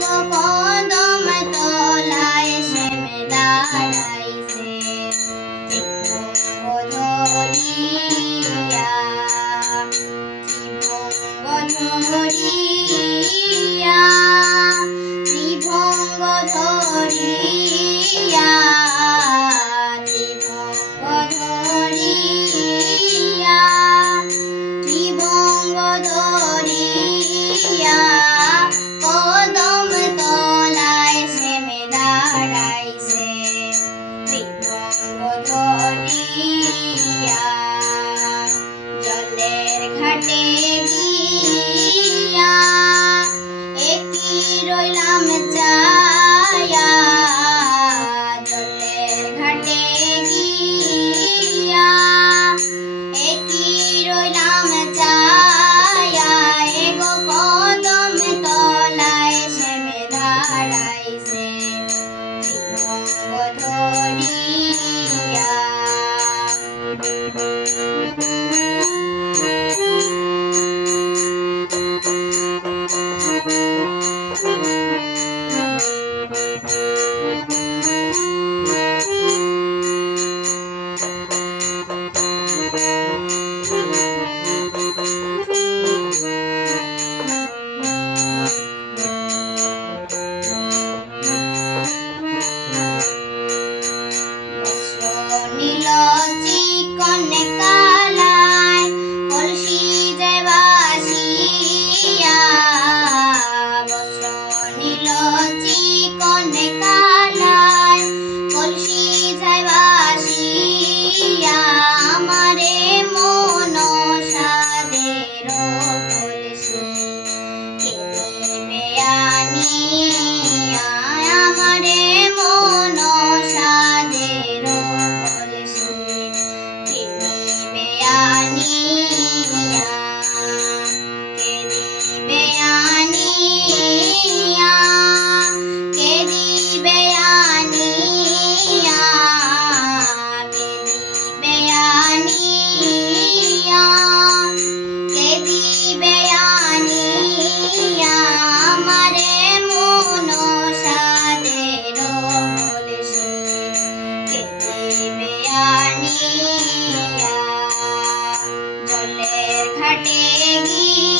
Namo Yami. फटेगी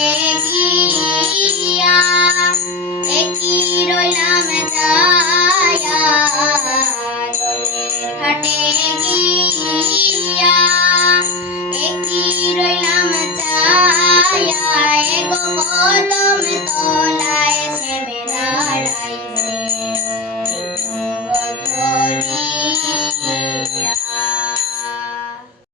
Thank you.